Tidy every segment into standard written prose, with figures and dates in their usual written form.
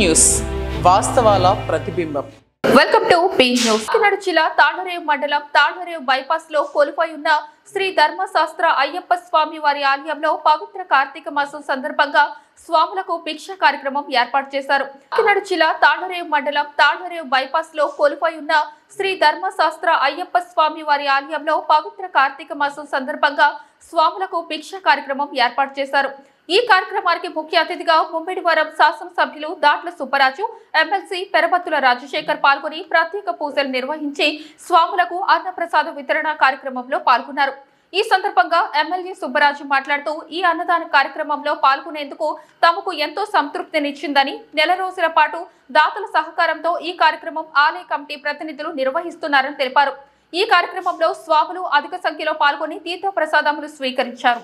News వాస్తవాల ప్రతిబింబం. Welcome to P news. Kakinada జిల్లా తాళ్లరేవు మండలం తాళ్లరేవు బైపాస్ లో కొలువై ఉన్న శ్రీ ధర్మశాస్త్ర అయ్యప్ప స్వామి వారి ఆలయంలో పవిత్ర కార్తీక మాసం సందర్భంగా స్వాములకు భిక్ష కార్యక్రమం ఏర్పాటు చేశారు. కాకినాడ జిల్లా తాళ్లరేవు మండలం తాళ్లరేవు బైపాస్ లో కొలువై ఉన్న శ్రీ ధర్మశాస్త్ర అయ్యప్ప స్వామి వారి ఆలయంలో పవిత్ర కార్తీక మాసం సందర్భంగా స్వాములకు భిక్ష కార్యక్రమం ఏర్పాటు చేశారు. ఈ కార్యక్రమానికి ముఖ్య అతిథిగా ముమ్మిడివరం శాసనసభ్యులు దాట్ల సుబ్బరాజు, ఎమ్మెల్సీ పెరబత్తుల రాజశేఖర్ పాల్గొని ప్రత్యేక పూజలు నిర్వహించి స్వాములకు అన్నప్రసాద వితరణ కార్యక్రమంలో పాల్గొన్నారు. ఈ సందర్భంగా ఎమ్మెల్యే సుబ్బరాజు మాట్లాడుతూ ఈ అన్నదాన కార్యక్రమంలో పాల్గొనేందుకు తమకు ఎంతో సంతృప్తినిచ్చిందని, నెల రోజుల పాటు దాతల సహకారంతో ఈ కార్యక్రమం ఆలయ కమిటీ ప్రతినిధులు నిర్వహిస్తున్నారని తెలిపారు. ఈ కార్యక్రమంలో స్వాములు అధిక సంఖ్యలో పాల్గొని తీర్థ ప్రసాదములు స్వీకరించారు.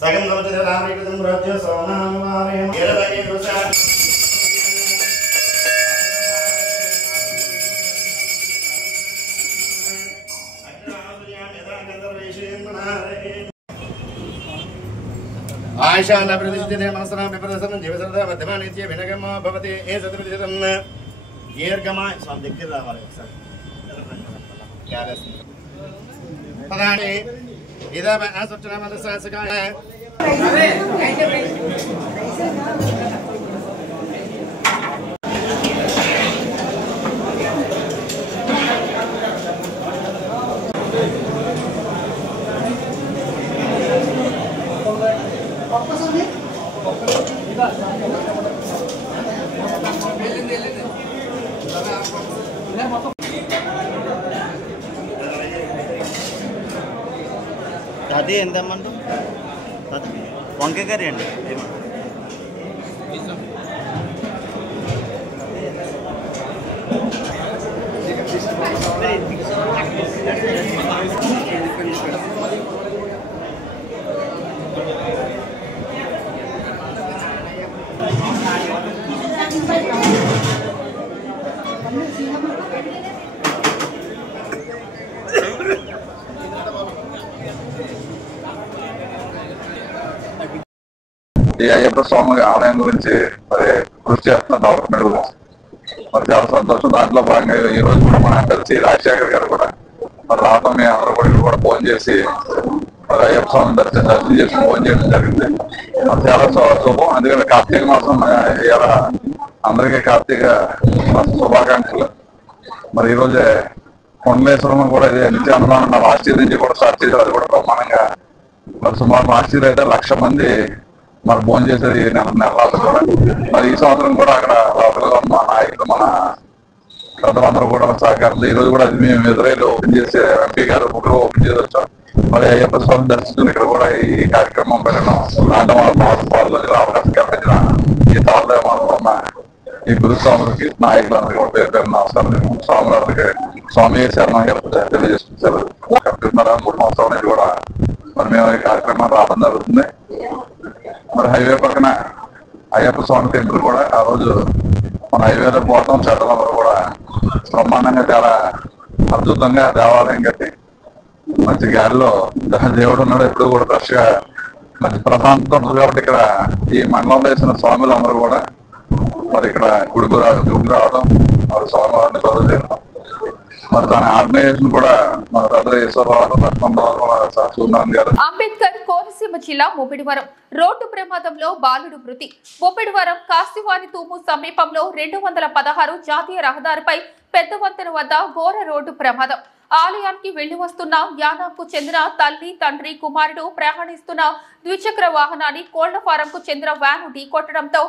సగం సంవత్సర రామకృతం రాజ్య సోనామవారయం ఏరదగే రుస ఆశాన ప్రతిష్ఠితే మనసన విప్రదసనం జీవసరద మధ్యమానిత్య వినగమ భవతి ఏ సత్ప్రతిశతం దీర్ఘమా స్వామి దగ్గర రావాలి ఒకసారి పదాన్ని ఇదా అసత్యన మనసాసకాయ అది ఎంతమ్మంటు వంకాయ కర్రీ అండి. ఈ అయ్యప్ప స్వామి ఆలయం గురించి మరి కృషి చేస్తున్న డెవలప్మెంట్ గురించి మరి చాలా సంతోషం. దాంట్లో భాగంగా ఈ రోజు కూడా మన కలిసి రాజశేఖర్ గారు కూడా మరి రావడం మీ అందరూ కూడా ఫోన్ చేసి మరి అయ్యప్ప స్వామి దర్శనం చేసి ఫోన్ చేయడం జరిగింది. మరి చాలా శుభం. అందుకని కార్తీక మాసం ఇలా అందరికీ కార్తీక మాస శుభాకాంక్షలు. మరి ఈ రోజే కొండలేశ్వరం కూడా ఇది నిత్య అన్నదానం లాస్ట్ ఇయర్ నుంచి కూడా స్టార్ట్ చేశారు. అది కూడా బ్రహ్మాండంగా మరి సుమారు లాస్ట్ ఇయర్ అయితే 1,00,000 మంది మరి భోజనం చేసేది నెలలు కూడా. మరి ఈ సంవత్సరం కూడా అక్కడ లోపల మా నాయకులు మన పెద్దలందరూ కూడా సహకారంతో ఈ రోజు కూడా అది మేము ఎదురైలో ఓపెన్ చేసే ఎంపీ గారు ముగ్గురు ఓపెన్ చేసి వచ్చాం. మరి అయ్యప్ప స్వామి దర్శించుకుని ఇక్కడ కూడా ఈ కార్యక్రమం పెట్టడం దాంట్లో పాల్గొని అవకాశం కల్పించిన ఈ తాళ్ళ మన ఈ గురుస్వాములకి నాయకులందరికీ కూడా పేరు పేరు నమస్కారం. స్వాములందరికీ స్వామి శర్మ తెలియజేస్తున్నారు. 3 సంవత్సరాలు కూడా మరి మేము ఈ కార్యక్రమాలు రావడం జరుగుతుంది. అయ్యప్ప స్వామి టెంపుల్ కూడా ఆ రోజు మన హైవేలో పోవటం చెడ్డలందరూ కూడా బ్రహ్మాండంగా చాలా అద్భుతంగా దేవాలయం కట్టి మంచి గాలిలో దేవుడు ఉన్నాడు, ఎప్పుడు కూడా ఫ్రెష్ గా మంచి ప్రశాంతత ఉంటుంది. కాబట్టి ఇక్కడ ఈ మండలంలో వేసిన స్వాములు అందరూ కూడా మరి ఇక్కడ గుడికి రావడం, మరి స్వామివారిని గౌరవ చేయడం, మరి దాని ఆర్గనైజేషన్ కూడా మన అంబేద్కర్ కోనసీమ జిల్లా ముప్పిడివరం రోడ్డు ప్రమాదంలో బాలుడు మృతి. ముప్పిడివరం కాశీవాణి తూము సమీపంలో 216 జాతీయ రహదారిపై పెద్ద వంతెన వద్ద ఘోర రోడ్డు ప్రమాదం. ఆలయానికి వెళ్లి వస్తున్న యానాంకు చెందిన తల్లి, తండ్రి, కుమారుడు ప్రయాణిస్తున్న ద్విచక్ర వాహనాన్ని కోళ్ల ఫారంకు చెందిన వ్యాను ఢీకొట్టడంతో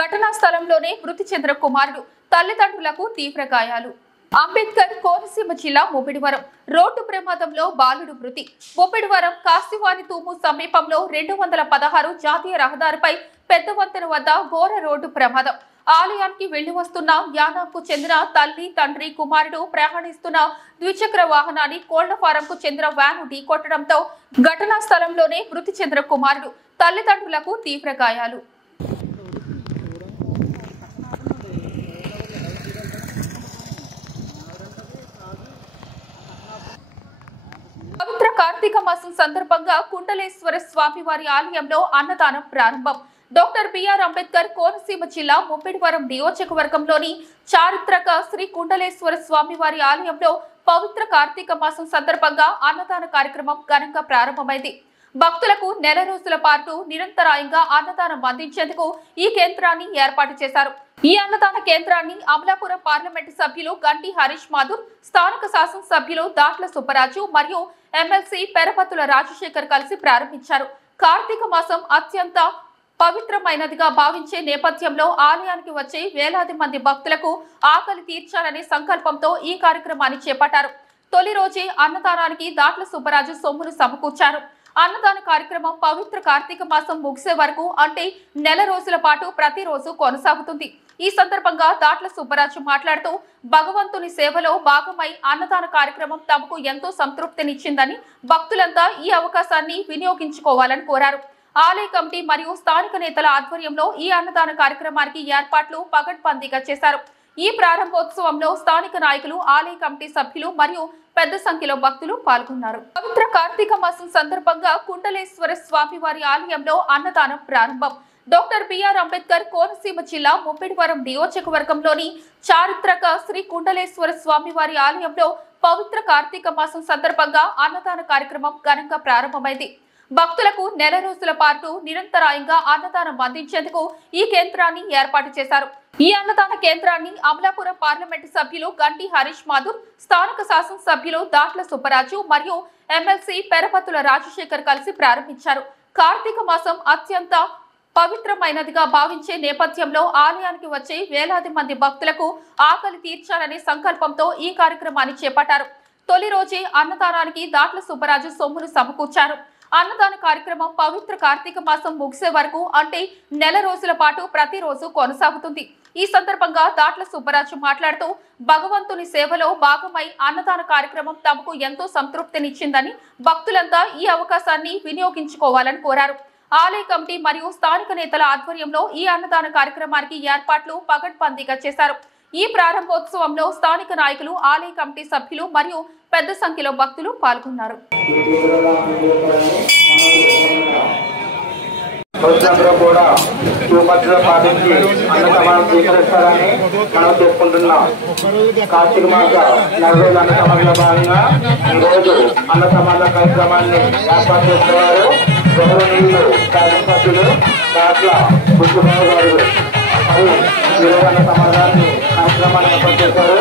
ఘటనా స్థలంలోనే మృతి చెందిన కుమారుడు, తల్లిదండ్రులకు తీవ్ర గాయాలు. అంబేద్కర్ కోనసీమ జిల్లా ముప్పిడివరం రోడ్డు ప్రమాదంలో బాలుడు మృతి. ముప్పిడివరం కాశీవాణి తూము సమీపంలో 216 జాతీయ రహదారిపై పెద్ద వంతెన వద్ద ఘోర రోడ్డు ప్రమాదం. ఆలయానికి వెళ్లి వస్తున్న యానాంకు చెందిన తల్లి, తండ్రి, కుమారుడు ప్రయాణిస్తున్న ద్విచక్ర వాహనాన్ని కోళ్ల ఫారంకు చెందిన వ్యాను ఢీకొట్టడంతో ఘటనా స్థలంలోనే మృతి చెందిన కుమారుడు, తల్లిదండ్రులకు తీవ్ర గాయాలు. పవిత్ర కార్తీక మాసం సందర్భంగా కుండలేశ్వర స్వామివారి ఆలయంలో అన్నదానం ప్రారంభం. డాక్టర్ బిఆర్ అంబేద్కర్ కోనసీమ జిల్లా ముప్పిడివరం నియోజకవర్గంలోని చారిత్రక శ్రీ కుండలేశ్వర స్వామివారి ఆలయంలో పవిత్ర కార్తీక మాసం సందర్భంగా అన్నదాన కార్యక్రమం ఘనంగా ప్రారంభమైంది. భక్తులకు నెల రోజుల పాటు నిరంతరాయంగా అన్నదానం అందించేందుకు ఈ కేంద్రాన్ని ఏర్పాటు చేశారు. ఈ అన్నదాన కేంద్రాన్ని అమలాపురం పార్లమెంటు సభ్యులు గంటి హరీష్ మాధుర్, స్థానిక శాసనసభ్యులు దాట్ల సుబ్బరాజు మరియు ఎమ్మెల్సీ పెరపతుల రాజశేఖర్ కలిసి ప్రారంభించారు. కార్తీక మాసం అత్యంత పవిత్రమైనదిగా భావించే నేపథ్యంలో ఆలయానికి వచ్చే వేలాది మంది భక్తులకు ఆకలి తీర్చాలనే సంకల్పంతో ఈ కార్యక్రమాన్ని చేపట్టారు. తొలి రోజే అన్నదానానికి దాట్ల సుబ్బరాజు సొమ్మును సమకూర్చారు. అన్నదాన కార్యక్రమం పవిత్ర కార్తీక మాసం ముగిసే వరకు అంటే నెల రోజుల పాటు ప్రతిరోజు కొనసాగుతుంది. ఈ సందర్భంగా దాట్ల సుబ్బరాజు మాట్లాడుతూ భగవంతుని సేవలో భాగమై అన్నదాన కార్యక్రమం తమకు ఎంతో సంతృప్తినిచ్చిందని, భక్తులంతా ఈ అవకాశాన్ని వినియోగించుకోవాలని కోరారు. ఆలయ కమిటీ మరియు స్థానిక నేతల ఆధ్వర్యంలో ఈ అన్నదాన కార్యక్రమానికి ఏర్పాట్లు పగడ్బందీగా చేశారు. ఈ ప్రారంభోత్సవంలో స్థానిక నాయకులు, ఆలయ కమిటీ సభ్యులు మరియు పెద్ద సంఖ్యలో భక్తులు పాల్గొన్నారు. పవిత్ర కార్తీక మాసం సందర్భంగా కుండలేశ్వర స్వామివారి ఆలయంలో అన్నదానం ప్రారంభం. డాక్టర్ బిఆర్ అంబేద్కర్ కోనసీమ జిల్లా ముప్పిడివరం నియోజకవర్గంలోని చారిత్రక శ్రీ కుండలేశ్వర స్వామివారి ఆలయంలో పవిత్ర కార్తీక మాసం సందర్భంగా అన్నదాన కార్యక్రమం ఘనంగా ప్రారంభమైంది. భక్తులకు నెల రోజుల పాటు నిరంతరాయంగా అన్నదానం అందించేందుకు ఈ కేంద్రాన్ని ఏర్పాటు చేశారు. ఈ అన్నదాన కేంద్రాన్ని అమలాపురం పార్లమెంటు సభ్యులు గంటి హరీష్ మాధుర్, స్థానిక శాసనసభ్యులు దాట్ల సుబ్బరాజు మరియు ఎమ్మెల్సీ పెరపతుల రాజశేఖర్ కలిసి ప్రారంభించారు. కార్తీక మాసం అత్యంత పవిత్రమైనదిగా భావించే నేపథ్యంలో ఆలయానికి వచ్చే వేలాది మంది భక్తులకు ఆకలి తీర్చాలనే సంకల్పంతో ఈ కార్యక్రమాన్ని చేపట్టారు. తొలి రోజే అన్నదానానికి దాట్ల సుబ్బరాజు సొమ్మును సమకూర్చారు. అన్నదాన కార్యక్రమం పవిత్ర కార్తీక మాసం ముగిసే వరకు అంటే నెల రోజుల పాటు ప్రతిరోజు కొనసాగుతుంది. ఈ సందర్భంగా దాట్ల సుబ్బరాజు మాట్లాడుతూ భగవంతుని సేవలో భాగమై అన్నదాన కార్యక్రమం తమకు ఎంతో సంతృప్తినిచ్చిందని, భక్తులంతా ఈ అవకాశాన్ని వినియోగించుకోవాలని కోరారు. ఆలయ కమిటీ మరియు స్థానిక నేతల ఆధ్వర్యంలో ఈ అన్నదాన కార్యక్రమానికి ఏర్పాట్లు పగడ్బందీగా చేశారు. ఈ ప్రారంభోత్సవంలో స్థానిక నాయకులు, ఆలయ కమిటీ సభ్యులు మరియు పెద్ద సంఖ్యలో భక్తులు పాల్గొన్నారు. కూడా సుపద్ధతిలో పాటించి అన్న సమానం స్వీకరిస్తారని మనం చేసుకుంటున్నాం. కార్తీక మాస 40 అన్న సమాజంలో భాగంగా ఈరోజు అన్న సమాజ కార్యక్రమాన్ని ఏర్పాటు చేస్తున్నారు. గౌరవనీయులు శాసనసభ్యులు దాట్ల బుద్ధుబాబు గారు మరి ఈరోజు అన్న సమాజాన్ని కార్యక్రమాన్ని ఏర్పాటు చేశారు.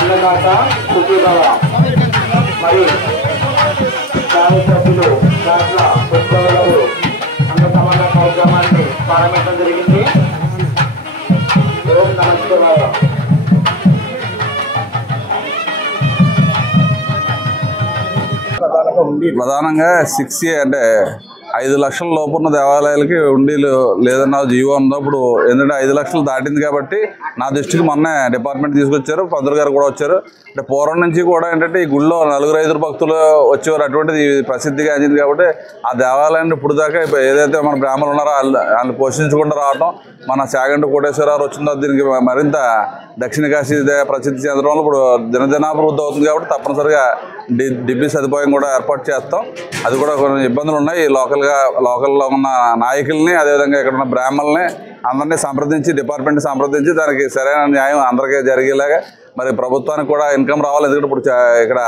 అన్నదాత బుద్ధుబాబు మరి శాసనసభ్యులు దాట్ల బుద్ధుబాబు గారు అన్న సమాజ కార్యక్రమాన్ని ప్రారంభించడం జరిగింది. ఓం నమః శివాయ. ప్రధానంగా 6A అంటే 5 లక్షల లోపు ఉన్న దేవాలయాలకి ఉండీలు లేదన్న జీవో ఉన్నప్పుడు, ఎందుకంటే 5 లక్షలు దాటింది కాబట్టి నా దృష్టికి మొన్నే డిపార్ట్మెంట్ తీసుకొచ్చారు, పంతులు గారు కూడా వచ్చారు. అంటే పూర్వం నుంచి కూడా ఏంటంటే ఈ గుళ్ళో 4-5 భక్తులు వచ్చేవారు, అటువంటిది ప్రసిద్ధిగా అయింది కాబట్టి ఆ దేవాలయాన్ని ఇప్పుడు దాకా ఏదైతే మన బ్రాహ్మణులు ఉన్నారో వాళ్ళు పోషించకుండా రావడం, మన చాగంటి కోటేశ్వరరావు వచ్చిందో దీనికి మరింత దక్షిణ కాశీ ప్రసిద్ధి చెందడంలో ఇప్పుడు దినదినాభివృద్ధి అవుతుంది కాబట్టి తప్పనిసరిగా డిబ్బీ సదుపాయం కూడా ఏర్పాటు చేస్తాం. అది కూడా కొన్ని ఇబ్బందులు ఉన్నాయి. లోకల్లో ఉన్న నాయకుల్ని, అదేవిధంగా ఇక్కడ ఉన్న బ్రాహ్మణుల్ని అందరినీ సంప్రదించి, డిపార్ట్మెంట్ని సంప్రదించి దానికి సరైన న్యాయం అందరికీ జరిగేలాగా మరి ప్రభుత్వానికి కూడా ఇన్కమ్ రావాలి. ఎందుకంటే ఇప్పుడు ఇక్కడ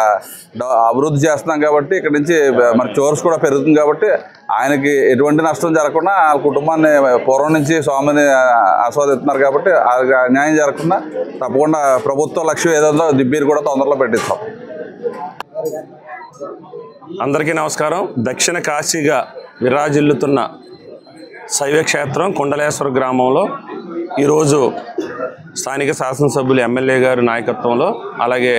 అభివృద్ధి చేస్తున్నాం కాబట్టి ఇక్కడ నుంచి మరి చోర్స్ కూడా పెరుగుతుంది కాబట్టి ఆయనకి ఎటువంటి నష్టం జరగకుండా ఆ కుటుంబాన్ని పూర్వం నుంచి స్వామిని ఆస్వాదిస్తున్నారు కాబట్టి న్యాయం జరగకుండా తప్పకుండా ప్రభుత్వ లక్ష్యం ఏదో దిబ్బీరు కూడా తొందరలో పెట్టిస్తాం. అందరికీ నమస్కారం. దక్షిణ కాశీగా విరాజిల్లుతున్న శైవక్షేత్రం కుండలేశ్వర గ్రామంలో ఈరోజు స్థానిక శాసనసభ్యులు ఎమ్మెల్యే గారి నాయకత్వంలో, అలాగే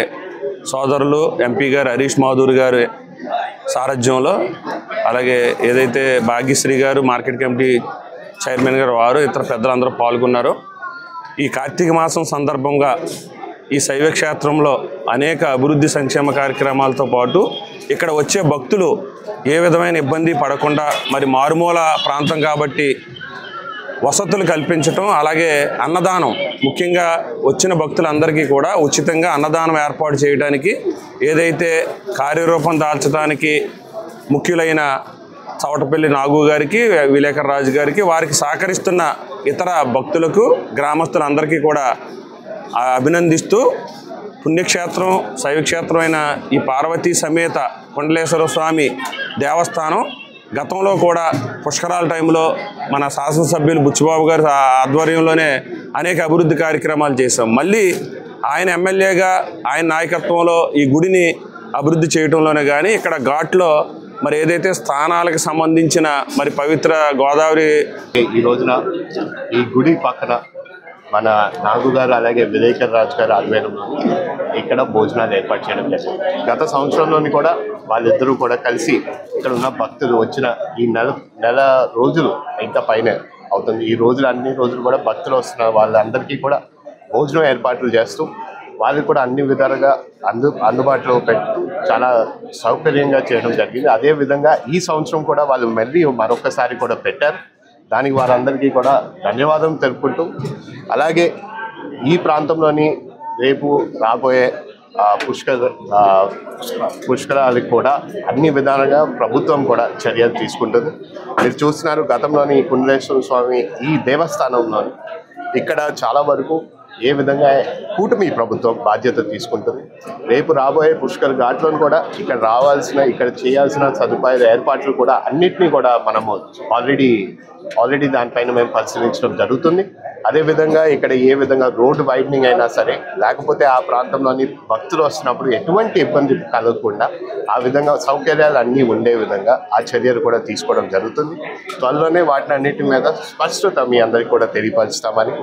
సోదరులు ఎంపీ గారు హరీష్ మాధూరి గారి సారథ్యంలో, అలాగే ఏదైతే భాగ్యశ్రీ గారు మార్కెట్ కమిటీ చైర్మన్ గారు వారు ఇతర పెద్దలందరూ పాల్గొన్నారు. ఈ కార్తీక మాసం సందర్భంగా ఈ శైవక్షేత్రంలో అనేక అభివృద్ధి సంక్షేమ కార్యక్రమాలతో పాటు ఇక్కడ వచ్చే భక్తులు ఏ విధమైన ఇబ్బంది పడకుండా, మరి మారుమూల ప్రాంతం కాబట్టి వసతులు కల్పించటం, అలాగే అన్నదానం, ముఖ్యంగా వచ్చిన భక్తులందరికీ కూడా ఉచితంగా అన్నదానం ఏర్పాటు చేయడానికి ఏదైతే కార్యరూపం దాల్చడానికి ముఖ్యులైన చవటపల్లి నాగు గారికి, విలేకర్ రాజు గారికి, వారికి సహకరిస్తున్న ఇతర భక్తులకు, గ్రామస్తులందరికీ కూడా అభినందిస్తూ పుణ్యక్షేత్రం శైవక్షేత్రమైన ఈ పార్వతీ సమేత కుండలేశ్వర స్వామి దేవస్థానం గతంలో కూడా పుష్కరాల టైంలో మన శాసనసభ్యులు బుచ్చిబాబు గారి ఆధ్వర్యంలోనే అనేక అభివృద్ధి కార్యక్రమాలు చేశాం. మళ్ళీ ఆయన ఎమ్మెల్యేగా ఆయన నాయకత్వంలో ఈ గుడిని అభివృద్ధి చేయడంలోనే కానీ ఇక్కడ ఘాట్లో మరి ఏదైతే స్థానాలకు సంబంధించిన మరి పవిత్ర గోదావరి ఈ రోజున ఈ గుడి పక్కన మన నాగు గారు అలాగే విలేకర్ రాజు గారు ఆధ్వర్యంలో ఇక్కడ భోజనాలు ఏర్పాటు చేయడం జరిగింది. గత సంవత్సరంలోని కూడా వాళ్ళిద్దరూ కూడా కలిసి ఇక్కడ ఉన్న భక్తులు వచ్చిన ఈ నెల రోజులు ఇంకా పైన అవుతుంది. ఈ రోజులు అన్ని రోజులు కూడా భక్తులు వస్తున్న వాళ్ళందరికీ కూడా భోజనం ఏర్పాట్లు చేస్తూ వాళ్ళకి కూడా అన్ని విధాలుగా అందుబాటులో పెట్టు చాలా సౌకర్యంగా చేయడం జరిగింది. అదేవిధంగా ఈ సంవత్సరం కూడా వాళ్ళు మళ్ళీ మరొకసారి కూడా పెట్టారు. దానికి వారందరికీ కూడా ధన్యవాదం తెలుపుకుంటూ, అలాగే ఈ ప్రాంతంలోని రేపు రాబోయే పుష్కరాలకు కూడా అన్ని విధాలుగా ప్రభుత్వం కూడా చర్యలు తీసుకుంటుంది. మీరు చూస్తున్నారు గతంలోని కుండలేశ్వర స్వామి ఈ దేవస్థానంలోని ఇక్కడ చాలా వరకు ఏ విధంగా కూటమి ప్రభుత్వం బాధ్యత తీసుకుంటుంది. రేపు రాబోయే పుష్కర ఘాట్లను కూడా ఇక్కడ చేయాల్సిన సదుపాయాల ఏర్పాట్లు కూడా అన్నిటినీ కూడా మనము ఆల్రెడీ దానిపైన మేము పరిశీలించడం జరుగుతుంది. అదేవిధంగా ఇక్కడ ఏ విధంగా రోడ్డు వైడనింగ్ అయినా సరే, లేకపోతే ఆ ప్రాంతంలోని భక్తులు వస్తున్నప్పుడు ఎటువంటి ఇబ్బంది కలగకుండా ఆ విధంగా సౌకర్యాలు అన్నీ ఉండే విధంగా ఆ చర్యలు కూడా తీసుకోవడం జరుగుతుంది. త్వరలోనే వాటిని అన్నిటి మీద స్పష్టత మీ అందరికీ కూడా తెలియపరుస్తామని,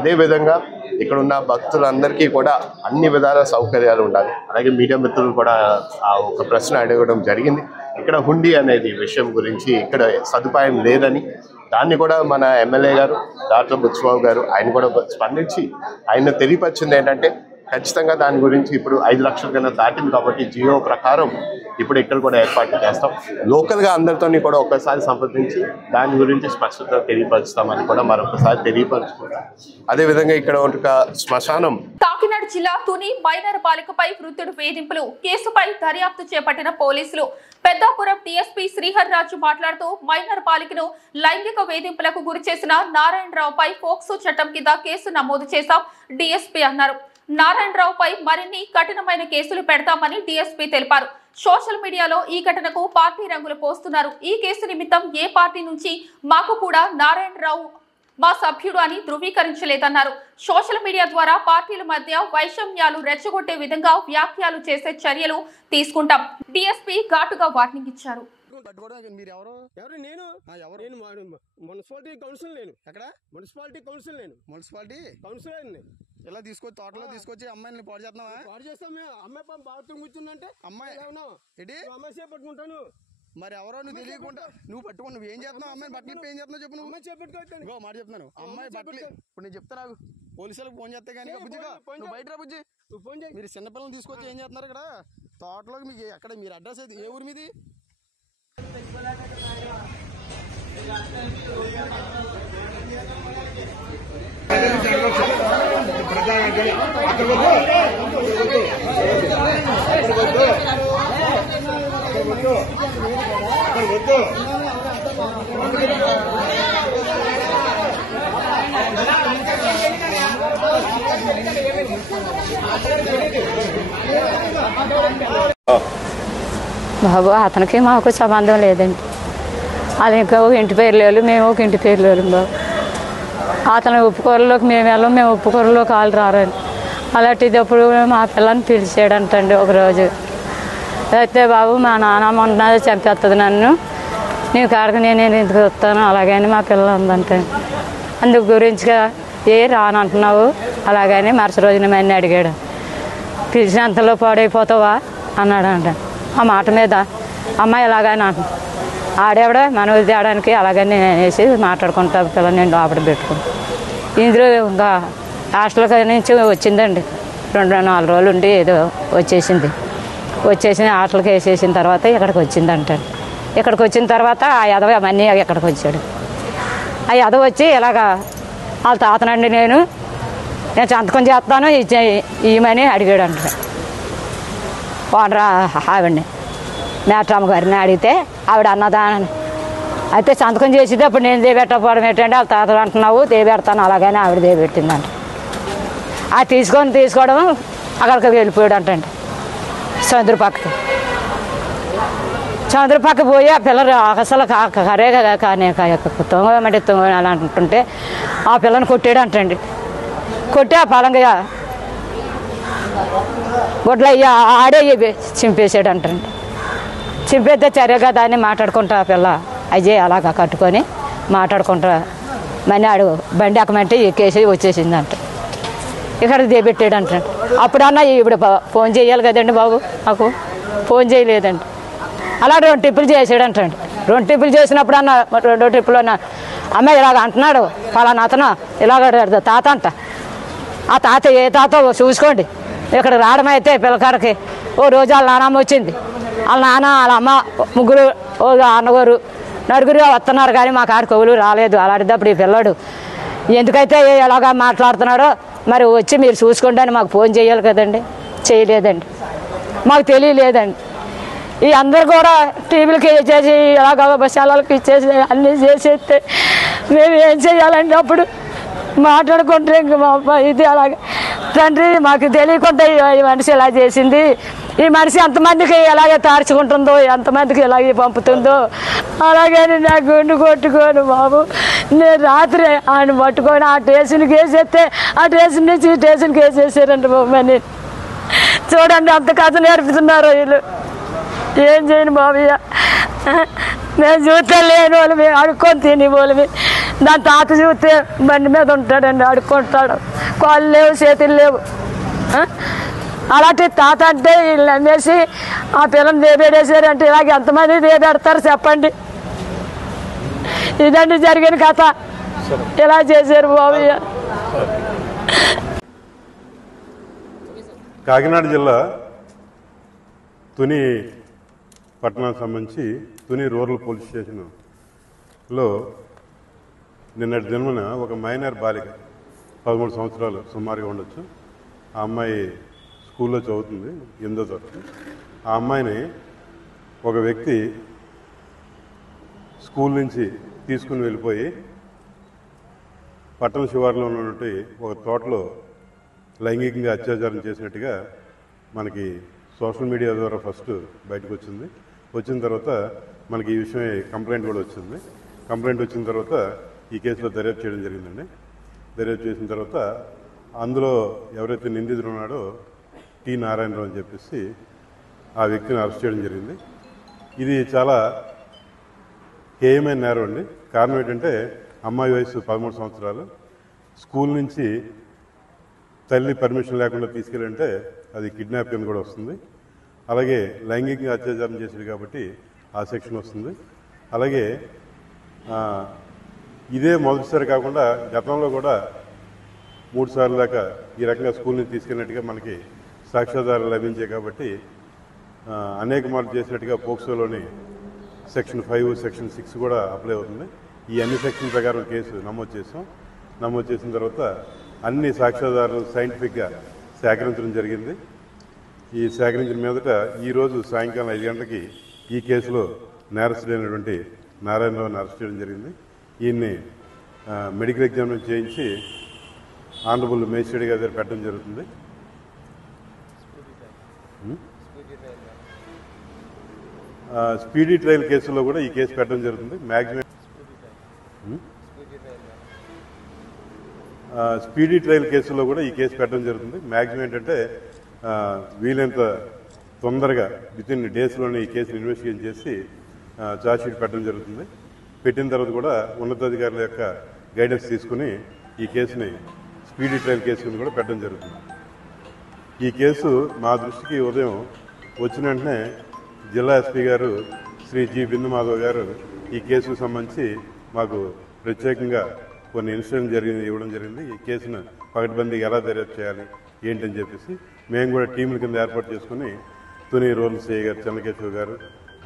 అదేవిధంగా ఇక్కడున్న భక్తులందరికీ కూడా అన్ని విధాల సౌకర్యాలు ఉండాలి. అలాగే మీడియా మిత్రులు కూడా ఒక ప్రశ్న అడగడం జరిగింది. ఇక్కడ హుండీ అనేది విషయం గురించి ఇక్కడ సదుపాయం లేదని, దాన్ని కూడా మన ఎమ్మెల్యే గారు డాక్టర్ బుచ్చిబాబు గారు ఆయన కూడా స్పందించి ఆయన తెలియపరిచింది ఏంటంటే ఖచ్చితంగా దాని గురించి ఇప్పుడు 5 లక్షల కన్నా దాటింది కాబట్టి జియో ప్రకారం ఇప్పుడు ఇక్కడ కూడా ఏర్పాటు చేస్తాం. లోకల్గా అందరితో కూడా ఒక్కసారి సంప్రదించి దాని గురించి స్పష్టత తెలియపరుస్తామని కూడా మరొకసారి తెలియపరుచుకుంటాం. అదేవిధంగా ఇక్కడ ఒక శ్మశానం. కాకినాడ జిల్లా తుని మైనర్ బాలికపై వృద్ధుడు వేధింపులు కేసుపై దర్యాప్తు చేపట్టిన పోలీసులు. పెద్దాపురం డీఎస్పీ శ్రీహర్ రాజు మాట్లాడుతూ మైనర్ బాలికను లైంగిక వేధింపులకు గురి చేసిన నారాయణరావుపై పోక్సో చట్టం కింద కేసు నమోదు చేశాం డీఎస్పీ అన్నారు. నారాయణరావుపై మరిన్ని కఠినమైన కేసులు పెడతామని డీఎస్పీ తెలిపారు. సోషల్ మీడియాలో ఈ ఘటనకు పార్టీ రంగులు పోస్తున్నారు. ఈ కేసు నిమిత్తం ఏ పార్టీ నుంచి మాకు కూడా నారాయణరావు మా సభ్యుడు అని ధృవీకరించలేదన్నారు. సోషల్ మీడియా ద్వారా పార్టీల మధ్య వైషమ్యాలు రెచ్చగొట్టే విధంగా వ్యాఖ్యలు చేసే చర్యలు తీసుకుంటాం. డీఎస్పీ ఘాటుగా వార్నింగ్ ఇచ్చారు. మున్సిపాలిటీ కౌన్సిల్ నేను ఎక్కడ మున్సిపాలిటీ కౌన్సిల్ ఇలా తీసుకొచ్చి తోటలో తీసుకొచ్చి అమ్మాయిని పాడు చేస్తున్నావా? పాడు చేస్తాం మేము. అమ్మాయి బాత్రూమ్ కూర్చుందంటే అమ్మాయి అమ్మాయి సేపు పట్టుకుంటాను. మరి ఎవరో నువ్వు తెలియకుండా నువ్వు పట్టుకుని నువ్వు ఏం చేస్తున్నావు? అమ్మాయిని బట్టలు ఏం చేస్తున్నావు చెప్పు. నువ్వు చేపెట్టుకో మాట చెప్తున్నాను. అమ్మాయి బట్టలు ఇప్పుడు నేను చెప్తా నాకు పోలీసులకు ఫోన్ చేస్తే కానీ బుజ్జిగా నువ్వు బయట రా బుజ్జి. మీరు చిన్నపిల్లలు తీసుకొచ్చి ఏం చేస్తున్నారు ఇక్కడ తోటలోకి? మీకు ఎక్కడ మీరు అడ్రస్ అయితే ఏ ఊరు మీది? బాబు అతనికి మాకు సంబంధం లేదండి. అది ఇంకా ఒక ఇంటి పేరు లేదు, మేము ఒక ఇంటి పేరు లేదు బాబు. అతను ఉప్పుకూరలోకి మేము వెళ్ళాం, మేము ఉప్పుకూరలోకి వాళ్ళు రారండి. అలాంటిదప్పుడు మా పిల్లని పిలిచాడంటండి ఒకరోజు. అయితే బాబు మా నాన్న మొన్న చంపేస్తుంది నన్ను, నీ కాడకు నేను ఎందుకు వస్తాను అలాగని మా పిల్లలు ఉందంటే అందుకు గురించిగా రానంటున్నావు అలాగని మరుసటి రోజున మన్ని అడిగాడు. పిలిచినంతలో పాడైపోతావా అన్నాడంట. ఆ మాట మీద అమ్మాయి ఎలాగని అంట ఆడేవిడ మనవి తేడానికి అలాగని నేను అనేసి మాట్లాడుకుంటా పిల్లలు నేను లోపల పెట్టుకుని ఇందులో ఇంకా హాస్టల్ నుంచి వచ్చిందండి. 2-4 రోజులు ఉండి ఏదో వచ్చేసింది. హాస్టల్కి వేసేసిన తర్వాత ఇక్కడికి వచ్చిందంట. ఇక్కడికి వచ్చిన తర్వాత ఆ యదవ మన్నీ ఇక్కడికి వచ్చాడు. ఆ యదవ వచ్చి ఇలాగా వాళ్ళ తాతనండి నేను సంతకం చేస్తాను ఇవ్వమని అడిగాడు అంట. ఓనరా ఆవిడని మేట్రామ్మ గారిని అడిగితే ఆవిడ అన్నదానని అయితే సంతకం చేసేది అప్పుడు నేను దేబెట్టకపోవడం ఏంటంటే వాళ్ళ తాతలు అంటున్నావు దేబెడతాను అలాగని ఆవిడ దేబెట్టిందంట. అది తీసుకోవడం అక్కడికి వెళ్ళిపోయాడు అంటండి. చంద్రపక్క పోయి ఆ పిల్లలు అసలు కరే కదా కానీ తొంగమంటే తొంగ అంటుంటే ఆ పిల్లని కొట్టాడు అంటండి. కొట్టి ఆ పలంగా గుడ్లు అయ్యా ఆడే చింపేసాడు అంటండి. చింపేస్తే చర్యగా దాన్ని మాట్లాడుకుంటా ఆ పిల్ల అజయ్ అలాగా కట్టుకొని మాట్లాడుకుంటా మనీ ఆడు బండి ఎక్కమంటే ఎక్కేసి వచ్చేసిందంట. ఇక్కడ దేబెట్టాడు అంటండి. అప్పుడన్నా ఇప్పుడు ఫోన్ చేయాలి కదండి బాబు, మాకు ఫోన్ చేయలేదండి. అలా 2 ట్రిప్పులు చేసాడంటండి. 2 ట్రిప్పులు చేసినప్పుడు అన్న 2 ట్రిప్పులు అన్న అమ్మాయి ఇలాగ అంటున్నాడు ఫలానా అతను ఇలాగ తాత అంట. ఆ తాత ఏ తాత చూసుకోండి. ఇక్కడ రావడం అయితే పిల్లకాడకి ఓ రోజు వాళ్ళ నాన్నమ్మ వచ్చింది, వాళ్ళ నాన్న వాళ్ళ అమ్మ ముగ్గురు ఓ అన్నగారు నలుగురు వస్తున్నారు కానీ మా కాడికి ఎవరు రాలేదు. అలాంటిదప్పుడు ఈ పిల్లడు ఎందుకైతే ఎలాగా మాట్లాడుతున్నాడో మరి వచ్చి మీరు చూసుకోండి అని మాకు ఫోన్ చేయాలి కదండి. చేయలేదండి, మాకు తెలియలేదండి. ఈ అందరు కూడా టీవీలకి ఇచ్చేసి ఎలాగ బస్సాలకి ఇచ్చేసి అన్నీ చేసేస్తే మేము ఏం చేయాలండి? అప్పుడు మాట్లాడుకుంటే ఇంక మా అబ్బాయి ఇది అలాగే తండ్రి మాకు తెలియకుండా ఈ మనిషి ఇలా చేసింది, ఈ మనిషి ఎంతమందికి ఎలాగే తార్చుకుంటుందో ఎంతమందికి ఎలాగే పంపుతుందో అలాగని నా గుండు కొట్టుకోను బాబు. నేను రాత్రి ఆయన పట్టుకొని ఆ స్టేషన్కి వేసేస్తే ఆ స్టేషన్ నుంచి ఈ స్టేషన్కి వేసేసారండి బాబు. అని చూడండి అంత కథ నేర్పుతున్నారు వీళ్ళు. ఏం చేయను బాబయ్య, మేము చూస్తే లేని వాళ్ళు మేము అడుక్కొని తిని వాళ్ళమి. దాని తాత చూస్తే బండి మీద ఉంటాడండి, అడుక్కుంటాడు, కాళ్ళు లేవు చేతులు లేవు. అలాంటి తాత అంటే వీళ్ళు నమ్మేసి ఆ పిల్లని దేబేడేసారంటే ఇలాగ ఎంతమంది దేబెడతారు చెప్పండి? ఇదండి జరిగిన కథ. ఇలా చేశారు బాబయ్య. కాకినాడ జిల్లా తుని పట్టణానికి సంబంధించి తుని రూరల్ పోలీస్ స్టేషన్లో నిన్నటి జన్మన ఒక మైనర్ బాలిక 13 సంవత్సరాలు సుమారుగా ఉండొచ్చు. ఆ అమ్మాయి స్కూల్లో చదువుతుంది, 8వ తరగతి. ఆ అమ్మాయిని ఒక వ్యక్తి స్కూల్ నుంచి తీసుకుని వెళ్ళిపోయి పట్టణ శివారులో ఉన్నటువంటి ఒక తోటలో లైంగికంగా అత్యాచారం చేసినట్టుగా మనకి సోషల్ మీడియా ద్వారా ఫస్ట్ బయటకు వచ్చింది. వచ్చిన తర్వాత మనకి ఈ విషయం కంప్లైంట్ కూడా వచ్చింది. కంప్లైంట్ వచ్చిన తర్వాత ఈ కేసులో దర్యాప్తు చేయడం జరిగిందండి. దర్యాప్తు చేసిన తర్వాత అందులో ఎవరైతే నిందితుడు ఉన్నాడో టి నారాయణరావు అని చెప్పేసి ఆ వ్యక్తిని అరెస్ట్ చేయడం జరిగింది. ఇది చాలా హేయమైన నేరం అండి. కారణం ఏంటంటే అమ్మాయి వయసు 13 సంవత్సరాలు. స్కూల్ నుంచి తల్లి పర్మిషన్ లేకుండా తీసుకెళ్ళంటే అది కిడ్నాప్ కింద కూడా వస్తుంది. అలాగే లైంగికంగా అత్యాచారం చేసేది కాబట్టి ఆ సెక్షన్ వస్తుంది. అలాగే ఇదే మొదటిసారి కాకుండా గతంలో కూడా 3 సార్లు దాకా ఈ రకంగా స్కూల్ని తీసుకెళ్ళినట్టుగా మనకి సాక్ష్యాధారాలు లభించాయి. కాబట్టి అనేక మార్లు చేసినట్టుగా పోక్సోలోని సెక్షన్ 5, సెక్షన్ 6 కూడా అప్లై అవుతుంది. ఈ అన్ని సెక్షన్ ప్రకారం కేసు నమోదు చేసాం. నమోదు చేసిన తర్వాత అన్ని సాక్ష్యాధారాలు సైంటిఫిక్గా సేకరించడం జరిగింది. ఈ సేకరించిన మీదట ఈరోజు సాయంకాలం 5 గంటలకి ఈ కేసులో నేరస్తుడైనటువంటి నారాయణరావుని అరెస్ట్ చేయడం జరిగింది. ఈయన్ని మెడికల్ ఎగ్జామినేషన్ చేయించి ఆనరబుల్ మేజిస్ట్రేట్ గారి దగ్గర పెట్టడం జరుగుతుంది. స్పీడీ ట్రయల్ కేసులో కూడా ఈ కేసు పెట్టడం జరుగుతుంది. స్పీడీ ట్రయల్ కేసులో కూడా ఈ కేసు పెట్టడం జరుగుతుంది. మ్యాక్సిమం ఏంటంటే వీలైనంత తొందరగా వితిన్ డేస్లోనే ఈ కేసుని ఇన్వెస్టిగేషన్ చేసి ఛార్జ్షీట్ పెట్టడం జరుగుతుంది. పెట్టిన తర్వాత కూడా ఉన్నతాధికారుల యొక్క గైడెన్స్ తీసుకుని ఈ కేసుని స్పీడీ ట్రయల్ కేసు కింద కూడా పెట్టడం జరుగుతుంది. ఈ కేసు మా దృష్టికి ఉదయం వచ్చిన వెంటనే జిల్లా ఎస్పీ గారు శ్రీ జి బిందు మాధవ్ గారు ఈ కేసుకు సంబంధించి మాకు ప్రత్యేకంగా కొన్ని ఇన్స్ట్రక్షన్ ఇవ్వడం జరిగింది. ఈ కేసును పకడ్బందీగా ఎలా దర్యాప్తు చేయాలి ఏంటని చెప్పేసి మేము కూడా టీముల కింద ఏర్పాటు చేసుకుని తుని రూరల్ సిఐ గారు చంద్రకేశ్వర్ గారు,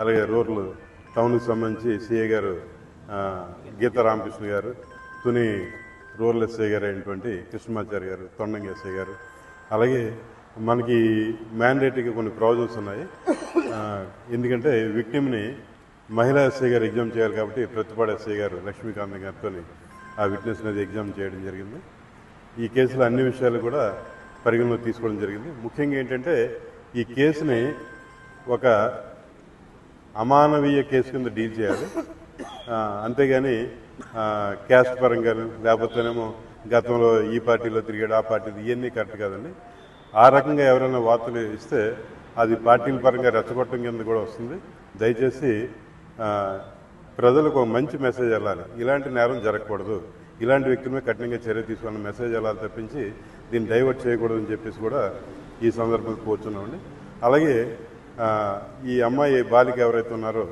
అలాగే రూరల్ టౌన్కి సంబంధించి సిఐ గారు గీతా రామకృష్ణ గారు, తుని రూరల్ ఎస్ఐ గారు అయినటువంటి కృష్ణమాచారి గారు, తొండంగి ఎస్ఐ గారు, అలాగే మనకి మ్యాండేటరీగా కొన్ని ప్రావిజన్స్ ఉన్నాయి. ఎందుకంటే విక్టిమ్ని మహిళా ఎస్ఐ గారు ఎగ్జామ్ చేయాలి కాబట్టి ప్రతిపాడు ఎస్ఐ గారు లక్ష్మీకాంత్ గారితో ఆ విట్నెస్ అనేది ఎగ్జామ్ చేయడం జరిగింది. ఈ కేసులో అన్ని విషయాలు కూడా పరిగణలోకి తీసుకోవడం జరిగింది. ముఖ్యంగా ఏంటంటే ఈ కేసుని ఒక అమానవీయ కేసు కింద డీల్ చేయాలి. అంతేగాని క్యాస్ట్ పరంగా లేకపోతేనేమో గతంలో ఈ పార్టీలో తిరిగాడు ఆ పార్టీలో ఇవన్నీ కరెక్ట్ కాదండి. ఆ రకంగా ఎవరైనా వార్తలు ఇస్తే అది పార్టీల పరంగా రెచ్చగొట్టడం కింద కూడా వస్తుంది. దయచేసి ప్రజలకు ఒక మంచి మెసేజ్ వెళ్ళాలి, ఇలాంటి నేరం జరగకూడదు, ఇలాంటి వ్యక్తుల మీద కఠినంగా చర్య తీసుకున్న మెసేజ్ వెళ్ళాలి తప్పించి దీన్ని డైవర్ట్ చేయకూడదు అని చెప్పేసి కూడా ఈ సందర్భంగా కోరుతున్నామండి. అలాగే ఈ అమ్మాయి బాలిక ఎవరైతే ఉన్నారో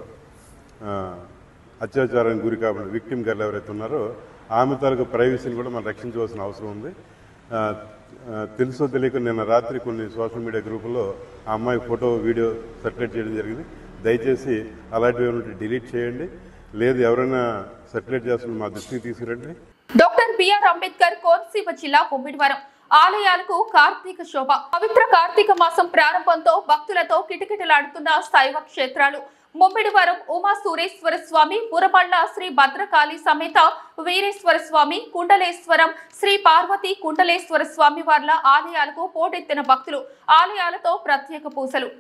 అత్యాచారానికి గురి కాబట్టి విక్టిమ్ గర్ల్ ఎవరైతే ఉన్నారో ఆమె తాలూకు ప్రైవసీని కూడా మనం రక్షించవలసిన అవసరం ఉంది. తెలుసో తెలియక నిన్న రాత్రి కొన్ని సోషల్ మీడియా గ్రూపుల్లో ఆ అమ్మాయి ఫోటో వీడియో సర్క్యులేట్ చేయడం జరిగింది. దయచేసి అలాంటివి ఏమైనా డిలీట్ చేయండి, లేదు ఎవరైనా సర్క్యులేట్ చేస్తున్న మా దృష్టికి తీసుకురండి. డాక్టర్ బిఆర్ అంబేద్కర్ కోనసీమ జిల్లా బొమ్మిడివరం ఆలయాలకు కార్తీక శోభ. పవిత్ర కార్తీక మాసం ప్రారంభంతో భక్తులతో కిటకిటలాడుతున్న శైవ క్షేత్రాలు ముమ్మిడివరం ఉమా సూరేశ్వర స్వామి, పురమళ్ళ శ్రీ భద్రకాళి సమేత వీరేశ్వర స్వామి, కుండలేశ్వరం శ్రీ పార్వతి కుండలేశ్వర స్వామి వార్ల ఆలయాలకు పోటెత్తిన భక్తులు. ఆలయాలతో ప్రత్యేక పూజలు.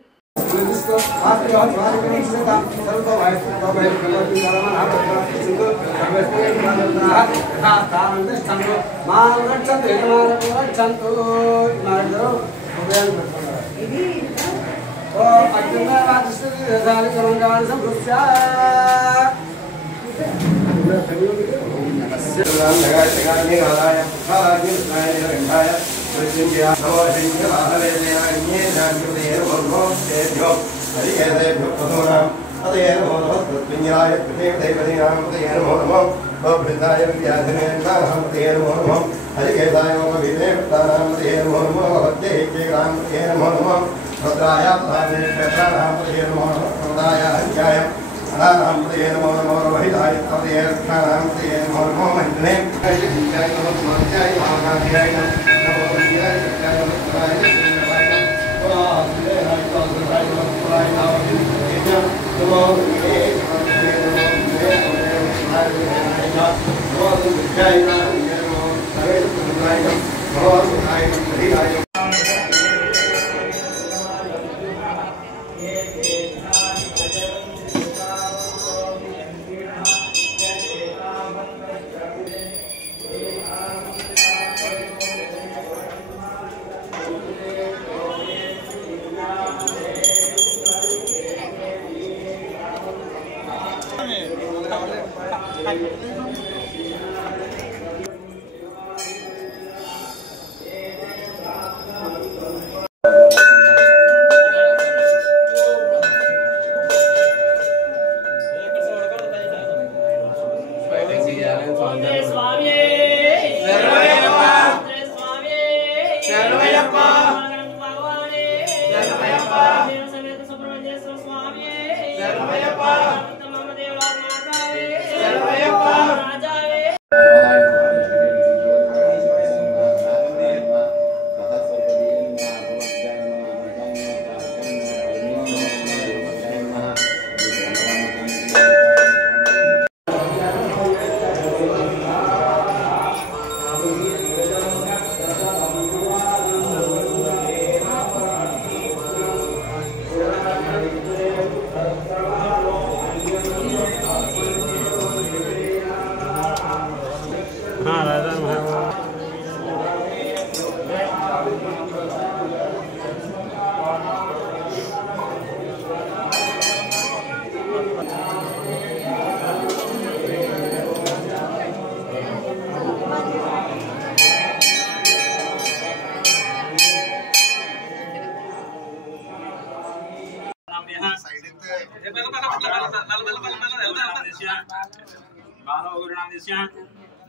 बालो गुरुनाम देस्य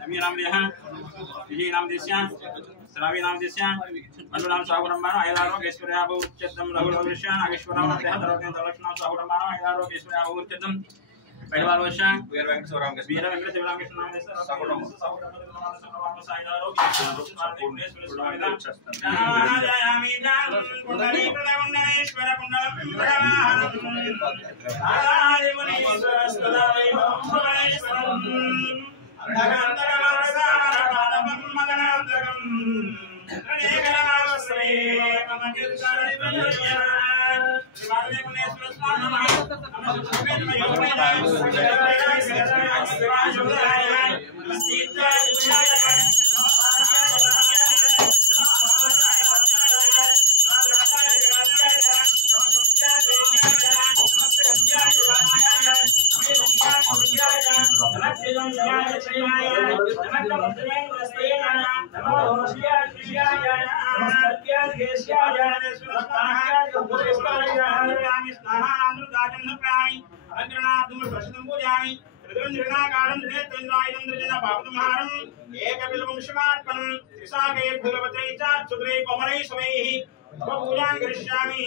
नवीनाम देह विजयनाम देस्य श्रावीनाम देस्य मनुनाम साहुरंबानो आयदारो केश्वरयाबो उच्चतम रघुवंशा नागेश्वरनाम देह दरके दलक्षणाम साहुरंबानो आयदारो केश्वरयाबो उच्चतम पहलवान वर्षा वीर वेंकट शिवराम कृष्ण वीर वेंकट शिवराम कृष्ण नाम देस्य साहुरंबानो आयदारो जयामि जान कुंडली कुंडलेश्वर कुंडलम आदि मुनीश्वर सदावै भुवनेश्वरम अंधकांतकमरसारपादपं मदनांतकं रणेकरावस्रे ममकिर्षारिपय्या शिवार्वे कुंडेश्वर स्वामी पूजां करिष्यामि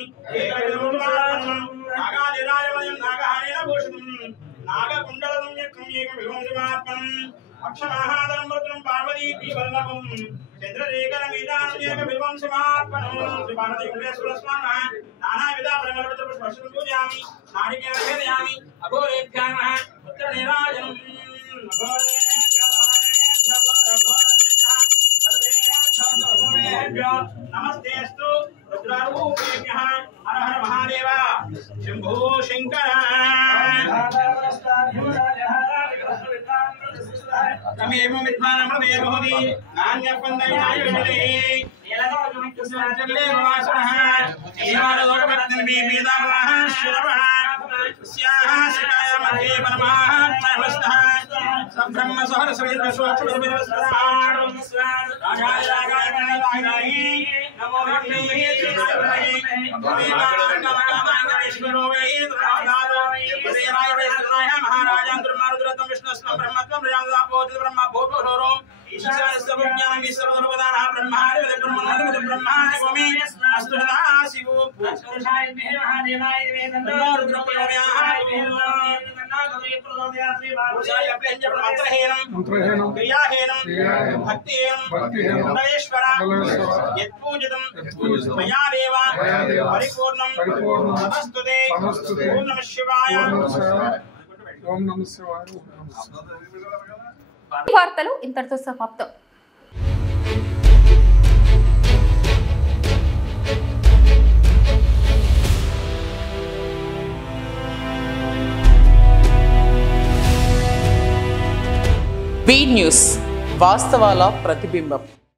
नागकुंडलम यक्रम एकविभं शिवात्मनं अक्षमाहादरं वृत्रं पार्वती पीवल्लभं चंद्ररेखरमीदानं एकविभं शिवात्मनं शिवानदेवकुंडेश्वर स्वामिनः नानाविध परमपवित्रपुष्पं पूजयामि नारिकेलं भेदयामि अघोरेभ्यः नमः पुत्रनिराजनम् नमस्तेस्तु रुद्रारूपेभ्यः हर हर महादेव शंभो शंकर तमेव विद्वानमृते भवति नान्यपन्दयायुषते नीललोकमित्यस्माचल्ले वासनः नीलालोकवर्तनमे वेदावः श्रवः स्याः शिवाय मध्ये परमात्मनस्तः सब्रह्म सहरसविन्द्रस्वाक्षरविन्द्रस्वराणं रागाय रागाय गणनाय नमो विष्णुवे शिवाय देवानां वेन्द्रादारो देवाय वैष्णवाय महाराजां दुर्मारुद्रतं विष्णुस्तं ब्रह्मत्वं ब्रह्मदापोत ब्रह्म भूतोरो ईश्वरस्वज्ञानं ईश्वररूपदानः ब्रह्मादि ब्रह्मणः ब्रह्मादि भूमि अस्तु सदा शिवो पुरुषाय महादेवाय वेदन्तो रुद्रप्रयोगाः पुरुषाय अभ्यञ्जन मंत्रहीनं क्रियाहीनं भक्तिहीनं कुंडलेश्वर यत्पूजितं मया देव परिपूर्णं नमस्तुते ओम नमः शिवाय ओम नमः शिवाय వార్తలు ఇంతటితో సమాప్తం. బీ న్యూస్ వాస్తవాల ప్రతిబింబం.